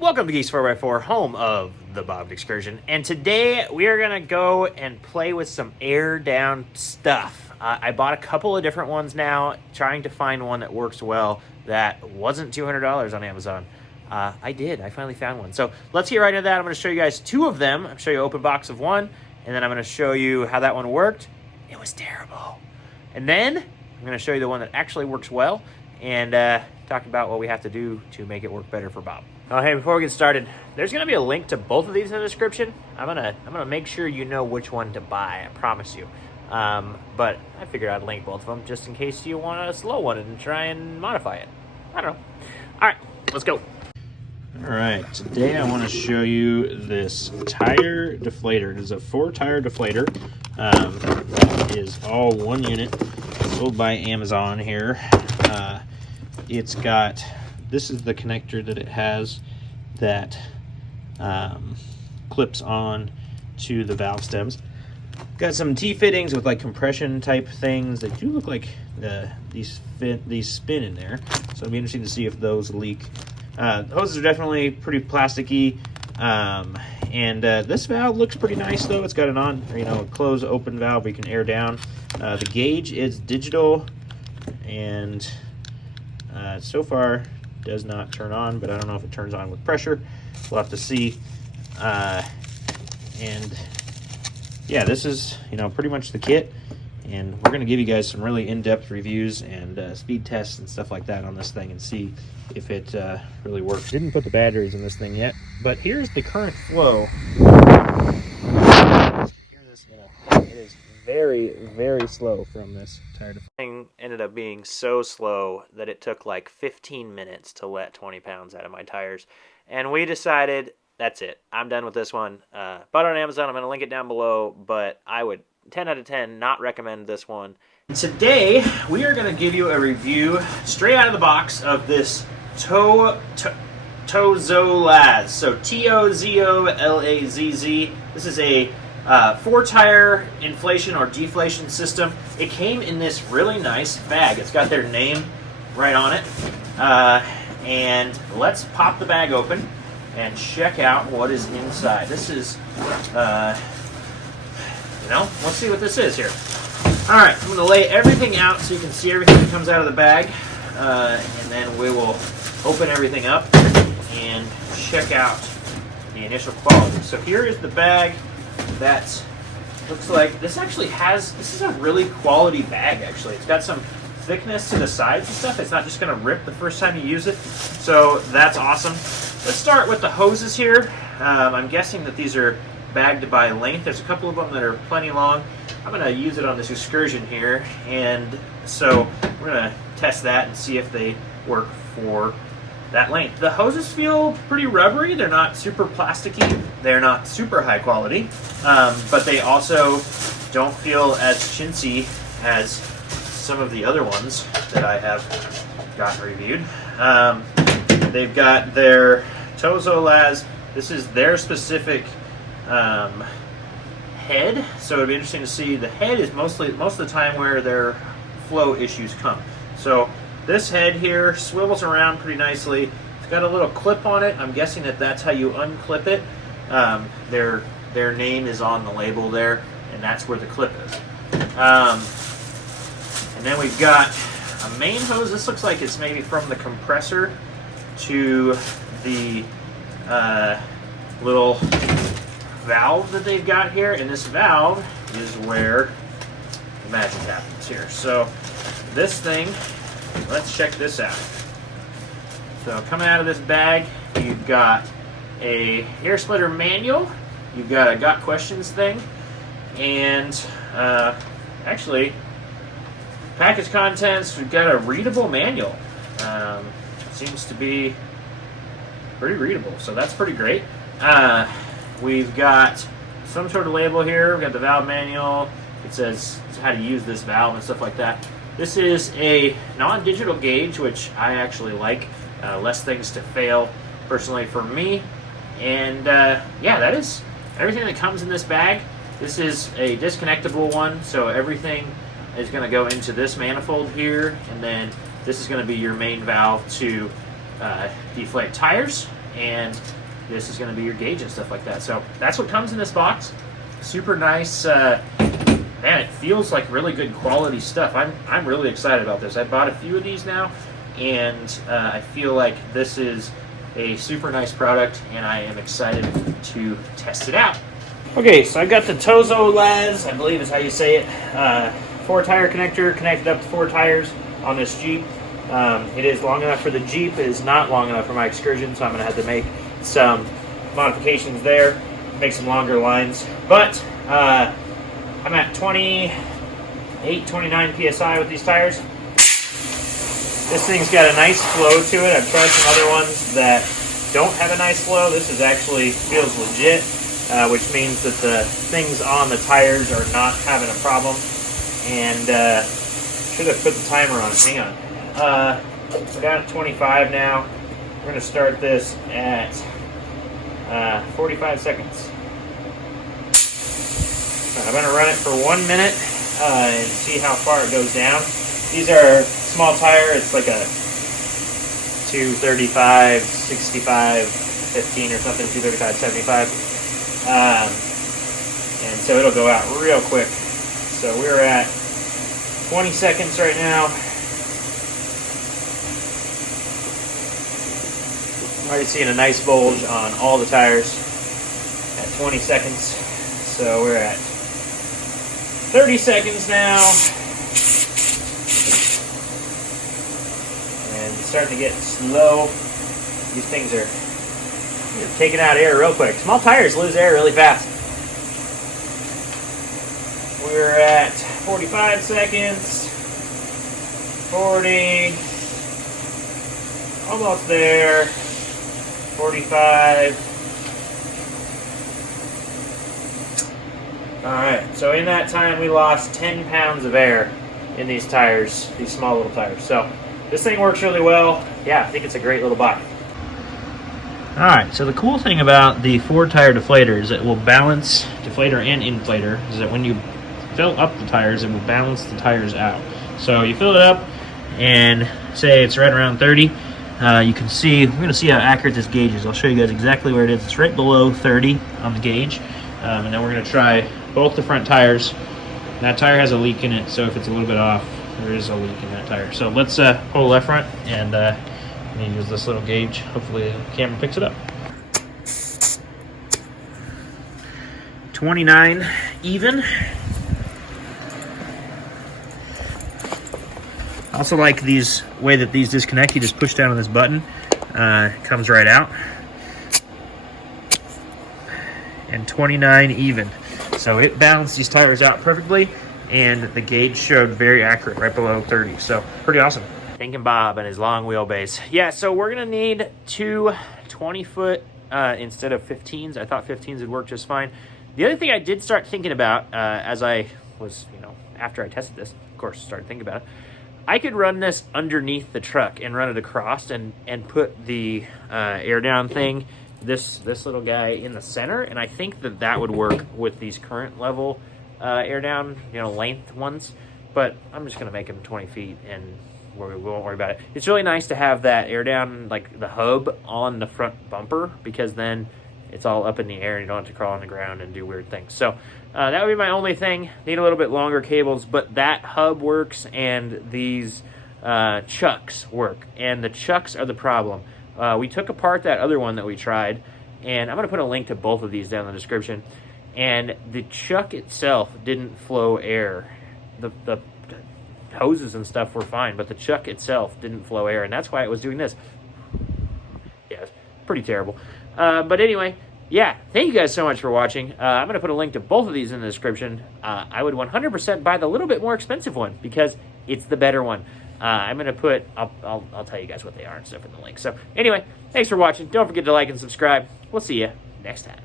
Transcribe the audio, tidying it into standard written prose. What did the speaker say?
Welcome to Geeks 4x4, home of the Bobbed Excursion. And today we are going to go and play with some air down stuff. I bought a couple of different ones now, trying to find one that works well that wasn't $200 on Amazon. I finally found one. So let's get right into that. I'm going to show you guys two of them. I'll show you an open box of one, and then I'm going to show you how that one worked. It was terrible. And then I'm going to show you the one that actually works well, and talk about what we have to do to make it work better for Bob. Oh, hey, before we get started, there's going to be a link to both of these in the description. I'm gonna make sure you know which one to buy, I promise you. But I figured I'd link both of them just in case you want a slow one and try and modify it. I don't know. All right, let's go. All right, today I want to show you this tire deflator. It is a 4-tire deflator. That is all one unit, sold by Amazon here. It's got... This is the connector that it has that clips on to the valve stems. Got some T-fittings with like compression type things. They do look like these spin in there, so it'll be interesting to see if those leak. The hoses are definitely pretty plasticky, and this valve looks pretty nice though. It's got a close open valve where you can air down. The gauge is digital, and so far does not turn on, but I don't know if it turns on with pressure. We'll have to see. And yeah, this is pretty much the kit, and we're going to give you guys some really in-depth reviews and speed tests and stuff like that on this thing and see if it really works. Didn't put the batteries in this thing yet, but here's the current flow. It is very, very slow from this tire. The thing ended up being so slow that it took like 15 minutes to let 20 pounds out of my tires. And we decided, that's it. I'm done with this one. Bought it on Amazon. I'm going to link it down below, but I would 10 out of 10 not recommend this one. Today, we are going to give you a review straight out of the box of this Tozolaz. So Tozolazz. This is a 4-tire inflation or deflation system. It came in this really nice bag. It's got their name right on it. And let's pop the bag open and check out what is inside. This is, let's see what this is here. All right, I'm going to lay everything out so you can see everything that comes out of the bag. And then we will open everything up and check out the initial quality. So here is the bag. That looks like this is a really quality bag actually. It's got some thickness to the sides and stuff. It's not just going to rip the first time you use it. So that's awesome. Let's start with the hoses here. I'm guessing that these are bagged by length. There's a couple of them that are plenty long. I'm going to use it on this excursion here. And so we're going to test that and see if they work for that length. The hoses feel pretty rubbery. They're not super plasticky. They're not super high quality, but they also don't feel as chintzy as some of the other ones that I have gotten reviewed. They've got their Tozolaz. This is their specific head, so it'd be interesting to see. The head is most of the time where their flow issues come. So this head here swivels around pretty nicely. It's got a little clip on it. I'm guessing that that's how you unclip it. Their name is on the label there, and that's where the clip is. And then we've got a main hose. This looks like it's maybe from the compressor to the little valve that they've got here, and this valve is where the magic happens here. So this thing, let's check this out. So coming out of this bag, you've got a hair splitter manual, you've got a got questions thing, and actually package contents, we've got a readable manual. Seems to be pretty readable, so that's pretty great. We've got some sort of label here. We've got the valve manual. It says how to use this valve and stuff like that. This is a non-digital gauge, which I actually like. Less things to fail, personally, for me. And yeah, that is everything that comes in this bag. This is a disconnectable one, so everything is going to go into this manifold here, and then this is going to be your main valve to deflate tires. and this is going to be your gauge and stuff like that. So that's what comes in this box. Super nice. Man, it feels like really good quality stuff. I'm really excited about this. I bought a few of these now, and I feel like this is a super nice product, and I am excited to test it out. Okay, so I've got the Tozo Laz, I believe is how you say it, 4-tire connector connected up to 4 tires on this Jeep. It is long enough for the Jeep. It is not long enough for my Excursion, so I'm going to have to make some modifications there, make some longer lines. But I'm at 28, 29 PSI with these tires. This thing's got a nice flow to it. I've tried some other ones that don't have a nice flow. This is actually feels legit, which means that the things on the tires are not having a problem. And should have put the timer on. Hang on. We're down at 25 now. We're going to start this at 45 seconds. I'm going to run it for 1 minute and see how far it goes down. These are small tire. It's like a 235, 65, 15 or something, 235, 75. And so it'll go out real quick. So we're at 20 seconds right now. I'm already seeing a nice bulge on all the tires at 20 seconds. So we're at 30 seconds now. And it's starting to get slow. These things are taking out air real quick. Small tires lose air really fast. We're at 45 seconds. 40. Almost there. 45. Alright, so in that time we lost 10 pounds of air in these tires, these small little tires. So this thing works really well. Yeah, I think it's a great little bike. Alright, so the cool thing about the 4-tire deflator is it will balance, deflator and inflator, is that when you fill up the tires, it will balance the tires out. So you fill it up and say it's right around 30. You can see, we're going to see how accurate this gauge is. I'll show you guys exactly where it is. It's right below 30 on the gauge. And then we're going to try both the front tires. That tire has a leak in it, so if it's a little bit off, there is a leak in that tire. So let's pull the left front and I'm going to use this little gauge. Hopefully the camera picks it up. 29 even. I also like these way that these disconnect. You just push down on this button, it comes right out. And 29 even. So it balanced these tires out perfectly, and the gauge showed very accurate, right below 30. So pretty awesome. Thinking Bob and his long wheelbase. Yeah, so we're gonna need two 20-foot instead of 15s. I thought 15s would work just fine. The other thing I did start thinking about as I was, after I tested this, of course, started thinking about it. I could run this underneath the truck and run it across and put the air down thing, this little guy in the center, and I think that would work with these current level air down, length ones. But I'm just gonna make them 20 feet and we won't worry about it. It's really nice to have that air down, like the hub on the front bumper, because then it's all up in the air and you don't have to crawl on the ground and do weird things. So that would be my only thing. Need a little bit longer cables, but that hub works and these chucks work. And the chucks are the problem. We took apart that other one that we tried, and I'm going to put a link to both of these down in the description. And the chuck itself didn't flow air. The hoses and stuff were fine, but the chuck itself didn't flow air, and that's why it was doing this. Yeah, it's pretty terrible. But anyway, yeah, thank you guys so much for watching. I'm going to put a link to both of these in the description. I would 100% buy the little bit more expensive one because it's the better one. I'm going to put, I'll tell you guys what they are and stuff in the link. So anyway, thanks for watching. Don't forget to like and subscribe. We'll see you next time.